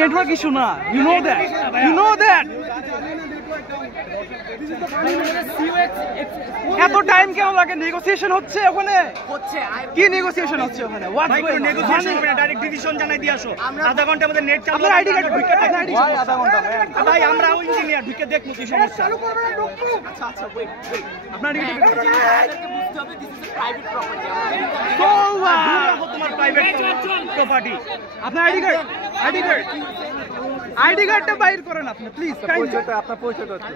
Network issue না, you know that এত time কেন লাগে? নেগোসিয়েশন হচ্ছে ওখানে, কি নেগোসিয়েশন হচ্ছে ওখানে? নেগোসিয়েশন হবে না, ডাইরেক্ট ডিসিশন জানাই দিয়ে আসো। আধা ঘন্টা আমাদের নেট চালু। আপনার আইডি কার্ড আধা ঘন্টা ভাই, আমরা ইঞ্জিনিয়ার ঢুকে দেখবো কি সমস্যা। আপনার আইডি কার্ড তোমার প্রাইভেট প্রপার্টি। আপনার আইডি কার্ডটা বাইর করেন আপনি প্লিজ। আপনার পরিচয়টা হচ্ছে।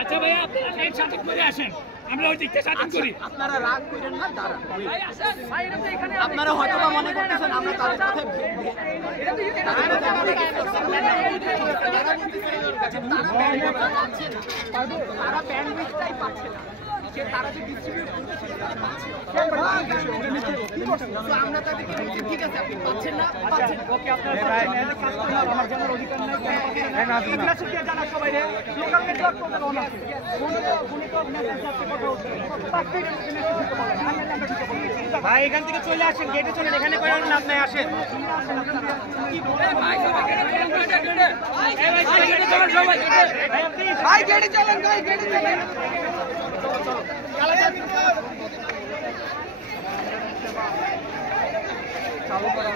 আচ্ছা ভাই, আপনারা নেট সাথে করে আসেন, আমরা ওই দিকটা সাথে করি। আপনারা রাগ করেন না, দাঁড়ান। আপনারা হয়তো বা মনে করতেছেন আমরা তাদের কথা তারা ব্যান্ডউইডটাই পাচ্ছে না, তারা যে ডিস্ট্রিবিউট করতেছে আমরা তাদেরকে বলছি ঠিক আছে আপনি পাচ্ছেন না, পাচ্ছেন ওকে, আপনারা আমার জানার অধিকার নাই। জানা সবাই রে লোকাল নেটওয়ার্ক প্রবলেম আছে। ভাই এখান থেকে চলে আসেন, গেটে চলেন, এখানে করেন না, আপনি আসেন। ভাই গেটে চলেন, চালু করা